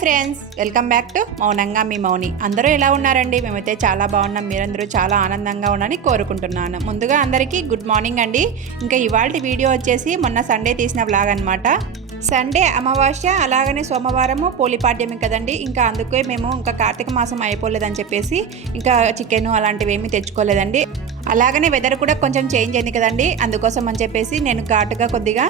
Friends welcome back to మౌనంగా మీ మౌని అందరూ ఎలా ఉన్నారండి? మేమైతే చాలా బాగున్నాం. మీరందరూ చాలా ఆనందంగా ఉన్నారని కోరుకుంటున్నాను. ముందుగా అందరికీ గుడ్ మార్నింగ్ అండి. ఇంకా ఇవాళ వీడియో వచ్చేసి మొన్న సండే తీసిన బ్లాగ్ అనమాట సండే అమావాస్య అలాగనే సోమవారము పోలిపాడ్యమే కదండి. ఇంకా అందుకే మేము ఇంకా కార్తీక మాసం అయిపోలేదని చెప్పేసి ఇంకా చికెన్ అలాంటివి ఏమీ తెచ్చుకోలేదండి. అలాగనే వెదర్ కూడా కొంచెం చేంజ్ అయింది కదండి. అందుకోసం అని చెప్పేసి నేను ఘాటుగా కొద్దిగా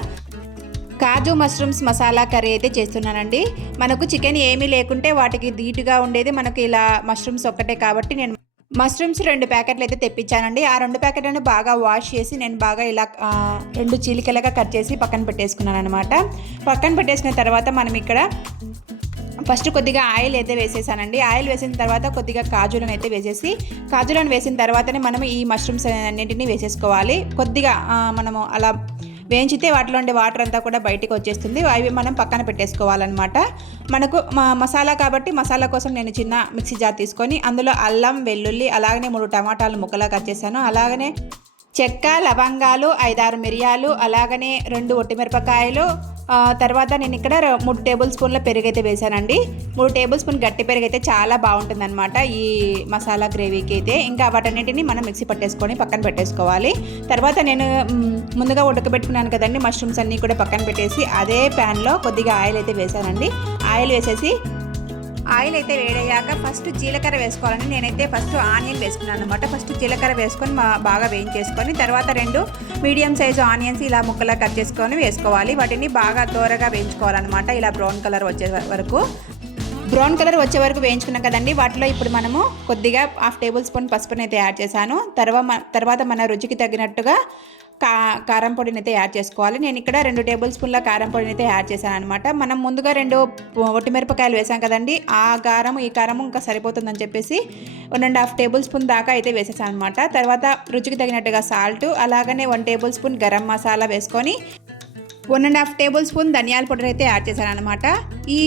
కాజు మష్రూమ్స్ మసాలా కర్రీ అయితే చేస్తున్నానండి. మనకు చికెన్ ఏమీ లేకుంటే వాటికి ధీటుగా ఉండేది మనకు ఇలా మష్రూమ్స్ ఒక్కటే కాబట్టి నేను మష్రూమ్స్ రెండు ప్యాకెట్లు అయితే తెప్పించానండి. ఆ రెండు ప్యాకెట్లను బాగా వాష్ చేసి నేను బాగా ఇలా రెండు చీలికలుగా కట్ చేసి పక్కన పెట్టేసుకున్నాను అనమాట పక్కన పెట్టేసిన తర్వాత మనం ఇక్కడ ఫస్ట్ కొద్దిగా ఆయిల్ అయితే వేసేసానండి. ఆయిల్ వేసిన తర్వాత కొద్దిగా కాజులను అయితే వేసేసి కాజులను వేసిన తర్వాతనే మనం ఈ మష్రూమ్స్ అన్నింటినీ వేసేసుకోవాలి. కొద్దిగా మనము అలా వేయించితే వాటిలో ఉండే వాటర్ అంతా కూడా బయటికి వచ్చేస్తుంది. అవి మనం పక్కన పెట్టేసుకోవాలన్నమాట. మనకు మసాలా కాబట్టి మసాలా కోసం నేను చిన్న మిక్సీ జార్ తీసుకొని అందులో అల్లం వెల్లుల్లి అలాగనే మూడు టమాటాలు ముక్కలా కట్ చేశాను. అలాగనే చెక్క లవంగాలు ఐదారు మిరియాలు అలాగనే రెండు ఒట్టిమిరపకాయలు తర్వాత నేను ఇక్కడ మూడు టేబుల్ స్పూన్ల పెరుగు అయితే వేసానండి మూడు టేబుల్ స్పూన్ గట్టి పెరుగు అయితే చాలా బాగుంటుంది అనమాట ఈ మసాలా గ్రేవీకి అయితే. ఇంకా వాటన్నిటిని మనం మిక్సీ పట్టేసుకొని పక్కన పెట్టేసుకోవాలి. తర్వాత నేను ముందుగా ఉడకబెట్టుకున్నాను కదండి మష్రూమ్స్ అన్నీ కూడా పక్కన పెట్టేసి అదే ప్యాన్లో కొద్దిగా ఆయిల్ అయితే వేసానండి ఆయిల్ వేసేసి ఆయిల్ అయితే వేడయ్యాక ఫస్ట్ జీలకర్ర వేసుకోవాలని నేనైతే ఫస్ట్ ఆనియన్ వేసుకున్నాను అనమాట ఫస్ట్ జీలకర్ర వేసుకొని మా- బాగా వేయించేసుకొని తర్వాత రెండు మీడియం సైజు ఆనియన్స్ ఇలా ముక్కలా కట్ చేసుకొని వేసుకోవాలి. వాటిని బాగా దోరగా వేయించుకోవాలన్నమాట. ఇలా బ్రౌన్ కలర్ వచ్చే వరకు. బ్రౌన్ కలర్ వచ్చే వరకు వేయించుకున్నాం కదండి. వాటిలో ఇప్పుడు మనము కొద్దిగా హాఫ్ టేబుల్ స్పూన్ పసుపుని అయితే యాడ్ చేశాను. తర్వాత తర్వాత మన రుచికి తగినట్టుగా కా కారం పొడిని అయితే యాడ్ చేసుకోవాలి. నేను ఇక్కడ రెండు టేబుల్ స్పూన్ల కారం పొడిని అయితే యాడ్ చేశాను అనమాట మనం ముందుగా రెండు ఒట్టిమిరపకాయలు వేసాం కదండి. ఆ కారం ఈ కారం ఇంకా సరిపోతుందని చెప్పేసి one and half tablespoon దాకా అయితే వేసేసాను అనమాట తర్వాత రుచికి తగినట్టుగా సాల్ట్ అలాగనే one tablespoon garam masala వేసుకొని one and half tablespoon ధనియాల పౌడర్ అయితే యాడ్ చేశాను అనమాట ఈ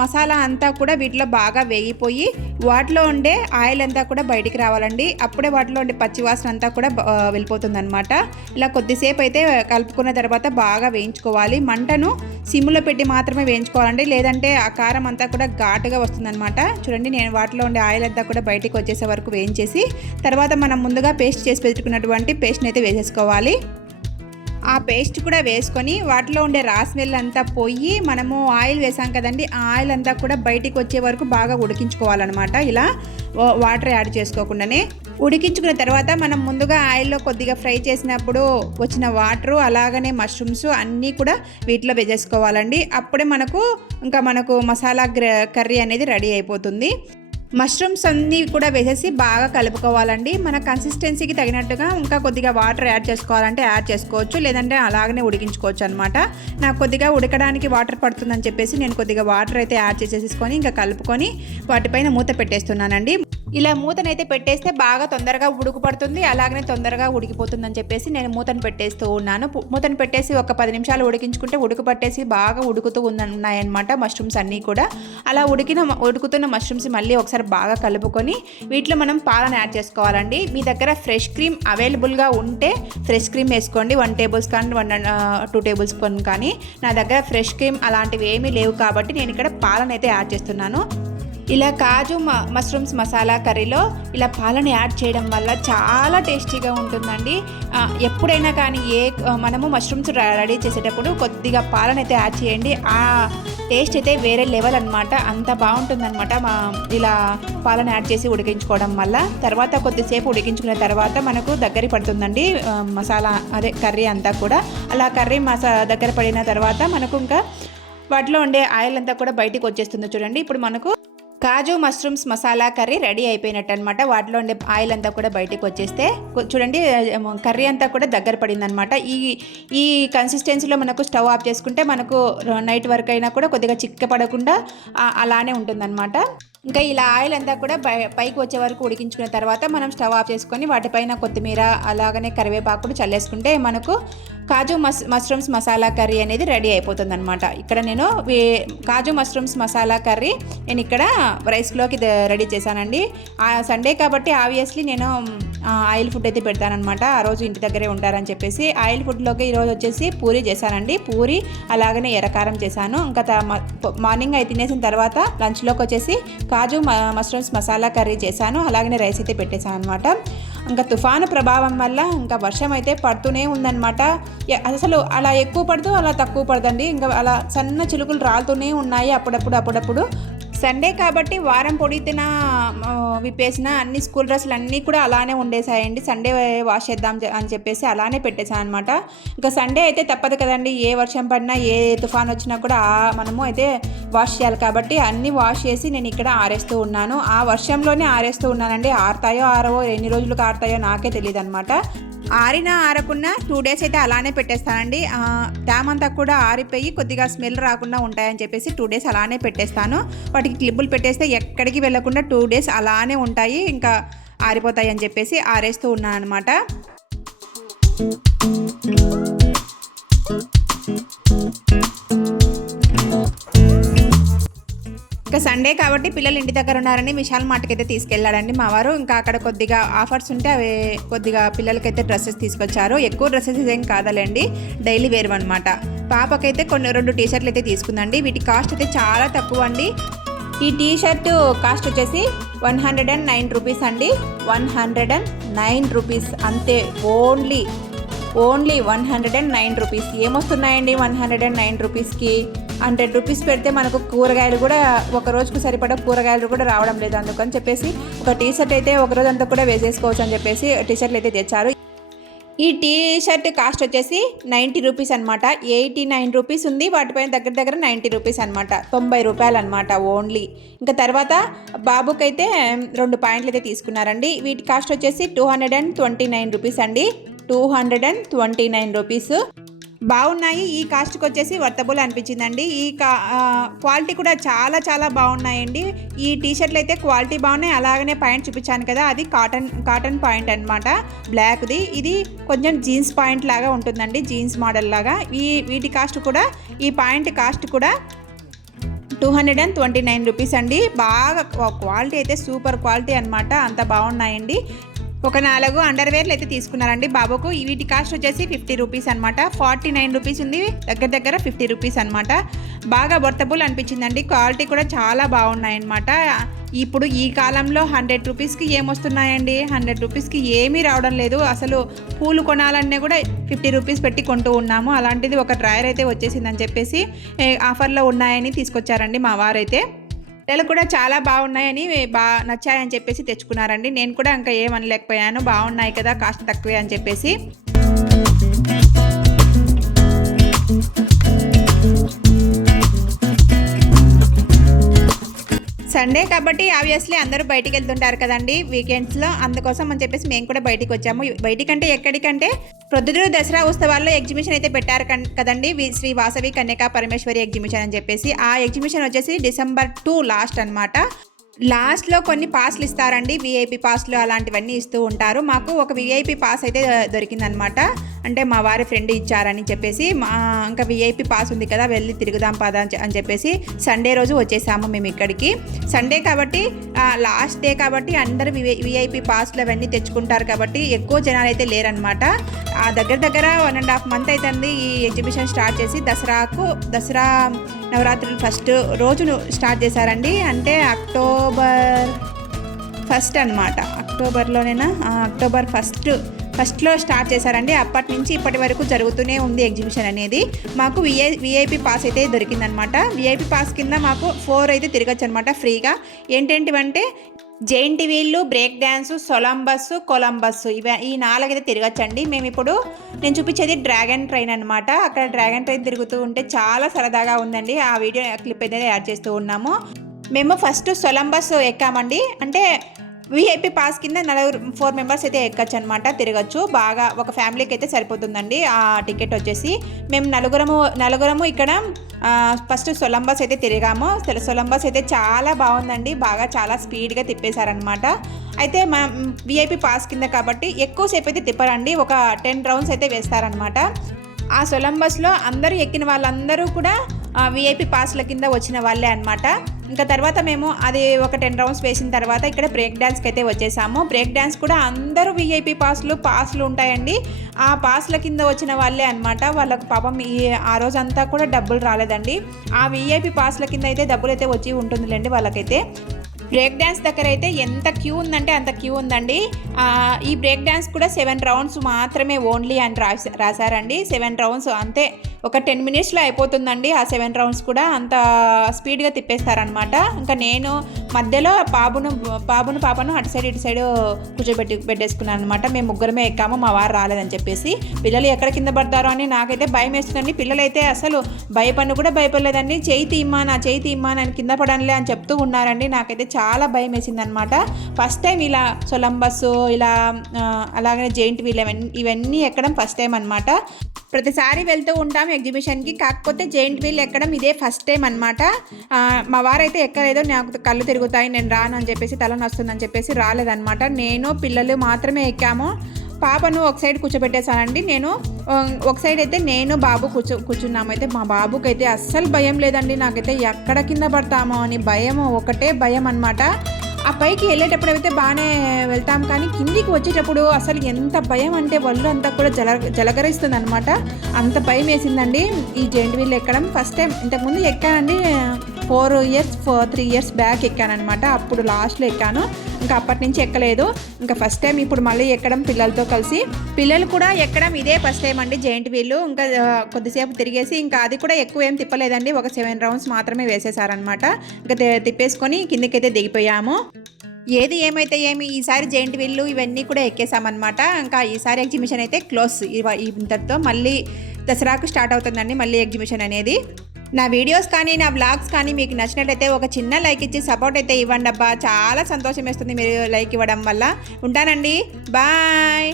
మసాలా అంతా కూడా వీటిలో బాగా వేగిపోయి వాటిలో ఉండే ఆయిల్ అంతా కూడా బయటికి రావాలండి. అప్పుడే వాటిలో ఉండే పచ్చివాసన అంతా కూడా వెళ్ళిపోతుంది అనమాట ఇలా కొద్దిసేపు అయితే కలుపుకున్న తర్వాత బాగా వేయించుకోవాలి. మంటను సిమ్లో పెట్టి మాత్రమే వేయించుకోవాలండి. లేదంటే ఆ కారం అంతా కూడా ఘాటుగా వస్తుందన్నమాట. చూడండి నేను వాటిలో ఉండే ఆయిల్ అంతా కూడా బయటికి వచ్చేసే వరకు వేయించేసి తర్వాత మనం ముందుగా పేస్ట్ చేసి పెట్టుకున్నటువంటి పేస్ట్ని అయితే వేసేసుకోవాలి. ఆ పేస్ట్ కూడా వేసుకొని వాటిలో ఉండే రా స్మెల్ అంతా పోయి మనము ఆయిల్ వేసాం కదండి ఆ ఆయిల్ అంతా కూడా బయటికి వచ్చే వరకు బాగా ఉడికించుకోవాలన్నమాట. ఇలా వాటర్ యాడ్ చేసుకోకుండానే. ఉడికించుకున్న తర్వాత మనం ముందుగా ఆయిల్లో కొద్దిగా ఫ్రై చేసినప్పుడు వచ్చిన వాటరు అలాగనే మష్రూమ్స్ అన్నీ కూడా వీటిలో వేసేసుకోవాలండి. అప్పుడే మనకు ఇంకా మనకు మసాలా గ్ర కర్రీ అనేది రెడీ అయిపోతుంది. మష్రూమ్స్ అన్నీ కూడా వేసేసి బాగా కలుపుకోవాలండి. మన కన్సిస్టెన్సీకి తగినట్టుగా ఇంకా కొద్దిగా వాటర్ యాడ్ చేసుకోవాలంటే యాడ్ చేసుకోవచ్చు. లేదంటే అలాగనే ఉడికించుకోవచ్చు అనమాట నాకు కొద్దిగా ఉడకడానికి వాటర్ పడుతుందని చెప్పేసి నేను కొద్దిగా వాటర్ అయితే యాడ్ చేసేసుకొని ఇంకా కలుపుకొని వాటిపైన మూత పెట్టేస్తున్నానండి. ఇలా మూతనైతే పెట్టేస్తే బాగా తొందరగా ఉడుకుపడుతుంది అలాగనే తొందరగా ఉడికిపోతుందని చెప్పేసి నేను మూతను పెట్టేస్తూ ఉన్నాను. మూతను పెట్టేసి ఒక పది నిమిషాలు ఉడికించుకుంటే ఉడుకుపట్టేసి బాగా ఉడుకుతూ ఉన్నాయన్నమాట మష్రూమ్స్ అన్నీ కూడా. అలా ఉడికిన ఉడుకుతున్న మష్రూమ్స్ మళ్ళీ ఒకసారి బాగా కలుపుకొని వీటిలో మనం పాలను యాడ్ చేసుకోవాలండి. మీ దగ్గర ఫ్రెష్ క్రీమ్ అవైలబుల్గా ఉంటే ఫ్రెష్ క్రీమ్ వేసుకోండి. One tablespoon one two tablespoon కానీ. నా దగ్గర ఫ్రెష్ క్రీమ్ అలాంటివి ఏమీ లేవు కాబట్టి నేను ఇక్కడ పాలనైతే యాడ్ చేస్తున్నాను. ఇలా కాజు మ- మష్రూమ్స్ మసాలా కర్రీలో ఇలా పాలను యాడ్ చేయడం వల్ల చాలా టేస్టీగా ఉంటుందండి. ఎప్పుడైనా కానీ ఏ మనము మష్రూమ్స్ రెడీ చేసేటప్పుడు కొద్దిగా పాలను అయితే యాడ్ చేయండి. ఆ టేస్ట్ అయితే వేరే లెవెల్ అనమాట అంత బాగుంటుందన్నమాట మా ఇలా పాలను యాడ్ చేసి ఉడికించుకోవడం వల్ల. తర్వాత కొద్దిసేపు ఉడికించుకున్న తర్వాత మనకు దగ్గర పడుతుందండి మసాలా అదే కర్రీ అంతా కూడా. అలా కర్రీ మసా దగ్గర పడిన తర్వాత మనకు ఇంకా వాటిలో ఉండే ఆయిల్ అంతా కూడా బయటికి వచ్చేస్తుంది చూడండి. ఇప్పుడు మనకు kaju mushrooms masala curry ready అయిపోయినట్టు అనమాట వాటిలో ఉండే ఆయిల్ అంతా కూడా బయటకు వచ్చేస్తే చూడండి కర్రీ అంతా కూడా దగ్గర పడిందనమాట. ఈ ఈ కన్సిస్టెన్సీలో మనకు స్టవ్ ఆఫ్ చేసుకుంటే మనకు నైట్ వరకు అయినా కూడా కొద్దిగా చిక్క పడకుండా అలానే ఉంటుందన్నమాట ఇంకా ఇలా ఆయిల్ అంతా కూడా పైకి వచ్చే వరకు ఉడికించుకున్న తర్వాత మనం స్టవ్ ఆఫ్ చేసుకొని వాటిపైన కొత్తిమీర అలాగనే కరివేపాకుడు చల్లేసుకుంటే మనకు కాజు మస్ మష్రూమ్స్ మసాలా కర్రీ అనేది రెడీ అయిపోతుంది అనమాట ఇక్కడ నేను వే- కాజు మష్రూమ్స్ మసాలా కర్రీ నేను ఇక్కడ రైస్లోకి రెడీ చేశానండి. ఆ సండే కాబట్టి ఆబ్వియస్లీ నేను ఆయిల్ ఫుడ్ అయితే పెడతానమాట ఆ రోజు ఇంటి దగ్గరే ఉంటారని చెప్పేసి ఆయిల్ ఫుడ్లోకి ఈరోజు వచ్చేసి పూరి చేశానండి. పూరి అలాగనే ఎర్రకారం చేశాను. ఇంకా మార్నింగ్ అయితే తినేసిన తర్వాత లంచ్లోకి వచ్చేసి కాజు మ- మష్రూమ్స్ మసాలా కర్రీ చేశాను. అలాగనే రైస్ అయితే పెట్టేశాను అనమాట ఇంకా తుఫాను ప్రభావం వల్ల ఇంకా వర్షం అయితే పడుతూనే ఉందన్నమాట. అసలు అలా ఎక్కువ పడుతూ అలా తక్కువ పడదండి. ఇంకా అలా సన్న చిలుకలు రాలుతూనే ఉన్నాయి అప్పుడప్పుడు అప్పుడప్పుడు. సండే కాబట్టి వారం పొడితిన విప్పేసిన అన్ని స్కూల్ డ్రెస్సులు అన్నీ కూడా అలానే ఉండేసాయండి సండే వాష్ చేద్దాం అని చెప్పేసి అలానే పెట్టేశాను అనమాట ఇంకా సండే అయితే తప్పదు కదండి. ఏ వర్షం పడినా ఏ తుఫాన్ వచ్చినా కూడా మనము అయితే వాష్ చేయాలి కాబట్టి అన్నీ వాష్ చేసి నేను ఇక్కడ ఆరేస్తూ ఉన్నాను. ఆ వర్షంలోనే ఆరేస్తూ ఉన్నానండి. ఆరుతాయో ఆరవో ఎన్ని రోజులకు ఆరుతాయో నాకే తెలియదు అనమాట ఆరినా ఆరకున్నా టూ డేస్ అయితే అలానే పెట్టేస్తానండి. డ్యామ్ అంతా కూడా ఆరిపోయి కొద్దిగా స్మెల్ రాకుండా ఉంటాయని చెప్పేసి టూ డేస్ అలానే పెట్టేస్తాను. వాటికి క్లిప్పులు పెట్టేస్తే ఎక్కడికి వెళ్ళకుండా టూ డేస్ అలానే ఉంటాయి ఇంకా ఆరిపోతాయి అని చెప్పేసి ఆరేస్తూ ఉన్నాను అనమాట ఇంకా సండే కాబట్టి పిల్లలు ఇంటి దగ్గర ఉన్నారని విశాల్ మాటకైతే అయితే తీసుకెళ్ళాడండి మా వారు. ఇంకా అక్కడ కొద్దిగా ఆఫర్స్ ఉంటే అవి కొద్దిగా పిల్లలకైతే డ్రెస్సెస్ తీసుకొచ్చారు. ఎక్కువ డ్రెస్సెస్ ఏం కాదలేండి డైలీ వేరు అనమాట పాపకైతే కొన్ని రెండు టీ షర్ట్లు అయితే తీసుకుందండి. వీటి కాస్ట్ అయితే చాలా తక్కువ అండి. ఈ టీ షర్ట్ కాస్ట్ వచ్చేసి one hundred and nine rupees అండి. One hundred and nine rupees అంతే. Only only one hundred and nine rupees. ఏమొస్తున్నాయండి one hundred and nine రూపీస్కి? హండ్రెడ్ రూపీస్ పెడితే మనకు కూరగాయలు కూడా ఒక రోజుకు సరిపడా కూరగాయలు కూడా రావడం లేదు అందుకని చెప్పేసి ఒక టీ షర్ట్ అయితే ఒక రోజు అంతా కూడా వేసేసుకోవచ్చు అని చెప్పేసి టీ షర్ట్లు అయితే తెచ్చారు. ఈ టీ షర్ట్ కాస్ట్ వచ్చేసి నైంటీ రూపీస్ అనమాట ఎయిటీ నైన్ రూపీస్ ఉంది. వాటిపైన దగ్గర దగ్గర నైంటీ రూపీస్ అనమాట తొంభై రూపాయలు అనమాట ఓన్లీ. ఇంకా తర్వాత బాబుకైతే రెండు పాయింట్లు అయితే తీసుకున్నారండి. వీటి కాస్ట్ వచ్చేసి two hundred and twenty nine rupees అండి. Two hundred and twenty nine rupees. బాగున్నాయి. ఈ కాస్ట్కి వచ్చేసి వర్తబుల్ అనిపించిందండి. ఈ కా క్వాలిటీ కూడా చాలా చాలా బాగున్నాయండి. ఈ టీ షర్ట్లు అయితే క్వాలిటీ బాగున్నాయి. అలాగనే పాయింట్ చూపించాను కదా అది కాటన్ కాటన్ పాయింట్ అనమాట బ్లాక్ది ఇది కొంచెం జీన్స్ పాయింట్ లాగా ఉంటుందండి. జీన్స్ మోడల్ లాగా. ఈ వీటి కాస్ట్ కూడా ఈ పాయింట్ కాస్ట్ కూడా two hundred and twenty nine rupees అండి. బాగా క్వాలిటీ అయితే సూపర్ క్వాలిటీ అనమాట అంత బాగున్నాయండి. ఒక నాలుగు అండర్వేర్లు అయితే తీసుకున్నారండి. బాబుకు వీటి కాస్ట్ వచ్చేసి ఫిఫ్టీ రూపీస్ అనమాట ఫార్టీ నైన్ రూపీస్ ఉంది. దగ్గర దగ్గర ఫిఫ్టీ రూపీస్ అనమాట బాగా వర్తబుల్ అనిపించిందండి. క్వాలిటీ కూడా చాలా బాగున్నాయన్నమాట. ఇప్పుడు ఈ కాలంలో హండ్రెడ్ రూపీస్కి ఏమొస్తున్నాయండి హండ్రెడ్ రూపీస్కి ఏమీ రావడం లేదు. అసలు పూలు కొనాలన్నా కూడా ఫిఫ్టీ రూపీస్ పెట్టి కొంటూ ఉన్నాము. అలాంటిది ఒక డ్రాయర్ అయితే వచ్చేసిందని చెప్పేసి ఆఫర్లో ఉన్నాయని తీసుకొచ్చారండి మా వారైతే. బట్టలు కూడా చాలా బాగున్నాయని బా నచ్చాయని చెప్పేసి తెచ్చుకున్నారండి. నేను కూడా ఇంకా ఏమనలేకపోయాను బాగున్నాయి కదా కాస్ట్ తక్కువే అని చెప్పేసి. సండే కాబట్టి ఆబ్వియస్లీ అందరూ బయటికి వెళ్తుంటారు కదండి వీకెండ్స్లో. అందుకోసం అని చెప్పేసి మేము కూడా బయటికి వచ్చాము. బయటికంటే ఎక్కడికంటే ప్రొద్దుటూరు దసరా ఉత్సవాల్లో ఎగ్జిబిషన్ అయితే పెట్టారు కదండి. శ్రీ వాసవి కన్యకా పరమేశ్వరి ఎగ్జిబిషన్ అని చెప్పేసి. ఆ ఎగ్జిబిషన్ వచ్చేసి డిసెంబర్ టూ లాస్ట్ అన్నమాట. లాస్ట్లో కొన్ని పాస్లు ఇస్తారండి. విఐపి పాస్లు అలాంటివన్నీ ఇస్తూ ఉంటారు. మాకు ఒక విఐపి పాస్ అయితే దొరికిందనమాట అంటే మా వారి ఫ్రెండ్ ఇచ్చారని చెప్పేసి మా ఇంకా విఐపి పాస్ ఉంది కదా వెళ్ళి తిరుగుదాం పద అని అని చెప్పేసి సండే రోజు వచ్చేసాము మేము ఇక్కడికి. సండే కాబట్టి లాస్ట్ డే కాబట్టి అందరూ విఐపి పాస్లు అవన్నీ తెచ్చుకుంటారు కాబట్టి ఎక్కువ జనాలు అయితే లేరనమాట ఆ దగ్గర దగ్గర వన్ అండ్ హాఫ్ మంత్ అవుతుంది ఈ ఎగ్జిబిషన్ స్టార్ట్ చేసి దసరాకు దసరా నవరాత్రులు ఫస్ట్ రోజును స్టార్ట్ చేశారండి. అంటే అక్టోబర్ ఫస్ట్ అనమాట అక్టోబర్లోనేనా? అక్టోబర్ ఫస్ట్ ఫస్ట్లో స్టార్ట్ చేశారండి. అప్పటి నుంచి ఇప్పటి వరకు జరుగుతూనే ఉంది ఎగ్జిబిషన్ అనేది. మాకు విఐ విఐపి పాస్ అయితే దొరికిందనమాట విఐపి పాస్ కింద మాకు ఫోర్ అయితే తిరగచ్చు అనమాట ఫ్రీగా. ఏంటంటివంటే జైంట్ వీళ్ళు బ్రేక్ డ్యాన్స్ సొలంబస్ కొలంబస్ ఇవ ఈ నాలుగైతే తిరగచ్చండి. మేము ఇప్పుడు నేను చూపించేది డ్రాగన్ ట్రైన్ అనమాట అక్కడ డ్రాగన్ ట్రైన్ తిరుగుతూ ఉంటే చాలా సరదాగా ఉందండి. ఆ వీడియో క్లిప్ అయితే యాడ్ చేస్తూ ఉన్నాము. మేము ఫస్ట్ సొలంబస్ ఎక్కామండి. అంటే విఐపి పాస్ కింద నలుగురు ఫోర్ మెంబర్స్ అయితే ఎక్కచ్చు అనమాట తిరగచ్చు. బాగా ఒక ఫ్యామిలీకి అయితే సరిపోతుందండి. ఆ టికెట్ వచ్చేసి మేము నలుగురము నలుగురము ఇక్కడ ఫస్ట్ సొలంబస్ అయితే తిరిగాము. సొలంబస్ అయితే చాలా బాగుందండి. బాగా చాలా స్పీడ్గా తిప్పేశారనమాట. అయితే మా విఐపి పాస్ కింద కాబట్టి ఎక్కువసేపు అయితే తిప్పరండి. ఒక టెన్ రౌండ్స్ అయితే వేస్తారనమాట. ఆ సొలంబస్లో అందరూ ఎక్కిన వాళ్ళందరూ కూడా విఐపి పాస్ల కింద వచ్చిన వాళ్ళే అనమాట ఇంకా తర్వాత మేము అది ఒక టెన్ రౌండ్స్ వేసిన తర్వాత ఇక్కడ బ్రేక్ డ్యాన్స్కి అయితే వచ్చేసాము. బ్రేక్ డ్యాన్స్ కూడా అందరూ విఐపి పాస్లు పాస్లు ఉంటాయండి. ఆ పాస్ల కింద వచ్చిన వాళ్ళే అనమాట వాళ్ళకు పాపం ఈ ఆ రోజంతా కూడా డబ్బులు రాలేదండి. ఆ విఐపి పాస్ల కింద అయితే డబ్బులు అయితే వచ్చి ఉంటుందిలేండి వాళ్ళకైతే. బ్రేక్ డ్యాన్స్ దగ్గర అయితే ఎంత క్యూ ఉందంటే అంత క్యూ ఉందండి. ఈ బ్రేక్ డ్యాన్స్ కూడా సెవెన్ రౌండ్స్ మాత్రమే ఓన్లీ అని రాస రాశారండి. సెవెన్ రౌండ్స్ అంతే ఒక టెన్ మినిట్స్లో అయిపోతుందండి. ఆ సెవెన్ రౌండ్స్ కూడా అంత స్పీడ్గా తిప్పేస్తారనమాట ఇంకా నేను మధ్యలో బాబును బాబును పాపను అటు సైడ్ ఇటు సైడ్ కూర్చోబెట్టి పెట్టేసుకున్నాను అనమాట మేము ముగ్గురమే ఎక్కాము మా వారు రాలేదని చెప్పేసి. పిల్లలు ఎక్కడ కింద పడతారో అని నాకైతే భయం వేస్తుందండి. పిల్లలైతే అసలు భయపడిన కూడా భయపడలేదండి. చేయి తీమ్మా నా చేయి తీమ్మా నేను కింద పడనులే అని చెప్తూ ఉన్నారండి. నాకైతే చాలా భయం వేసింది అనమాట ఫస్ట్ టైం ఇలా సొలంబస్ ఇలా అలాగే జెయింట్ వీల్ ఇవన్నీ ఇవన్నీ ఎక్కడం ఫస్ట్ టైం అనమాట ప్రతిసారి వెళ్తూ ఉంటాం ఎగ్జిబిషన్కి కాకపోతే జెయింట్ వీల్ ఎక్కడం ఇదే ఫస్ట్ టైం అనమాట మా వారైతే ఎక్కలేదో నాకు కళ్ళు తిరుగుతాయి నేను రాను అని చెప్పేసి తల నొస్తుందని చెప్పేసి రాలేదనమాట నేను పిల్లలు మాత్రమే ఎక్కాము. పాపను ఒక సైడ్ కూర్చోబెట్టేశానండి. నేను ఒక సైడ్ అయితే నేను బాబు కూర్చో కూర్చున్నాము. అయితే మా బాబుకి అయితే అస్సలు భయం లేదండి. నాకైతే ఎక్కడ కింద పడతామో అని భయం ఒకటే భయం అనమాట ఆ పైకి వెళ్ళేటప్పుడు అయితే బాగానే వెళ్తాం. కానీ కిందికి వచ్చేటప్పుడు అసలు ఎంత భయం అంటే ఒళ్ళు అంతా కూడా జల జలగరిస్తుంది అనమాట అంత భయం వేసిందండి. ఈ జెయింట్ వీల్ ఎక్కడం. ఫస్ట్ టైం ఇంతకుముందు ఎక్కానండి. Four years four three years back ఎక్కాను అనమాట అప్పుడు లాస్ట్లో ఎక్కాను. ఇంకా అప్పటి నుంచి ఎక్కలేదు. ఇంకా ఫస్ట్ టైం ఇప్పుడు మళ్ళీ ఎక్కడం పిల్లలతో కలిసి. పిల్లలు కూడా ఎక్కడం ఇదే ఫస్ట్ టైం అండి జెయింట్ వీళ్ళు. ఇంకా కొద్దిసేపు తిరిగేసి ఇంకా అది కూడా ఎక్కువ ఏం తిప్పలేదండి. ఒక సెవెన్ రౌండ్స్ మాత్రమే వేసేసారనమాట ఇంకా తిప్పేసుకొని కిందకైతే దిగిపోయాము. ఏది ఏమైతే ఏమి ఈసారి జెయింట్ వీళ్ళు ఇవన్నీ కూడా ఎక్కేసామన్నమాట. ఇంకా ఈసారి ఎగ్జిబిషన్ అయితే క్లోజ్ ఇంతతో ఇంతటితో మళ్ళీ దసరాకు స్టార్ట్ అవుతుందండి మళ్ళీ ఎగ్జిబిషన్ అనేది. నా వీడియోస్ కానీ నా బ్లాగ్స్ కానీ మీకు నచ్చినట్లయితే ఒక చిన్న లైక్ ఇచ్చి సపోర్ట్ అయితే ఇవ్వండి అబ్బా. చాలా సంతోషం వేస్తుంది మీరు లైక్ ఇవ్వడం వల్ల. ఉంటానండి. బాయ్.